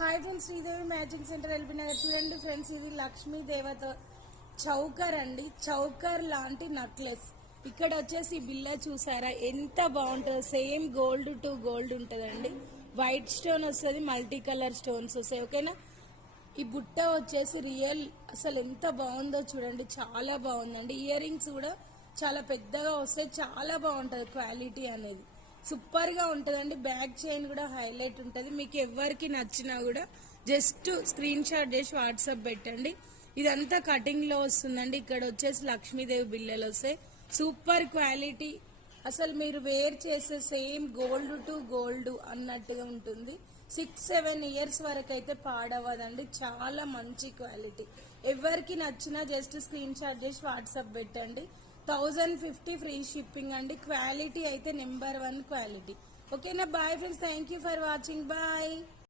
Hi friends, Sridevi matching centre LB Nagar. చూడండి friends, ఇది లక్ష్మీ దేవత చౌకర్ అండి. చౌకర్ లాంటి నెక్లెస్. ఇక్కడ వచ్చేసి బిల్ల చూసారా ఎంత బాగుంటుందో. సేమ్ గోల్డ్ టు గోల్డ్ ఉంటుందండి. వైట్ స్టోన్ వస్తుంది, మల్టీ కలర్ స్టోన్స్ వస్తాయి. ఓకేనా. ఈ బుట్ట వచ్చేసి రియల్, అసలు ఎంత బాగుందో చూడండి, చాలా బాగుందండి. ఇయర్ రింగ్స్ కూడా చాలా పెద్దగా వస్తాయి, చాలా బాగుంటుంది క్వాలిటీ అనేది. సూపర్ గా ఉంటుందండి. బ్యాక్ చైన్ కూడా హైలైట్ ఉంటుంది. మీకు ఎవరికి నచ్చినా కూడా జస్ట్ స్క్రీన్ షాట్ చేసి వాట్సాప్ పెట్టండి. ఇదంతా కటింగ్ లో వస్తుందండి. ఇక్కడ వచ్చేసి లక్ష్మీదేవి బిల్లలు వస్తాయి. Super quality. అసలు మీరు వేర్ చేసే సేమ్ గోల్డ్ టు గోల్డ్ అన్నట్టుగా ఉంటుంది. 6-7 ఇయర్స్ వరకు అయితే పాడవదండి. చాలా మంచి క్వాలిటీ. ఎవరికి నచ్చినా జస్ట్ స్క్రీన్ షాట్ చేసి వాట్సాప్ పెట్టండి. 1050 ఫ్రీ షిప్పింగ్ అండి. క్వాలిటీ అయితే నెంబర్ 1 క్వాలిటీ. ఓకేనా. Bye friends, thank you for watching. Bye.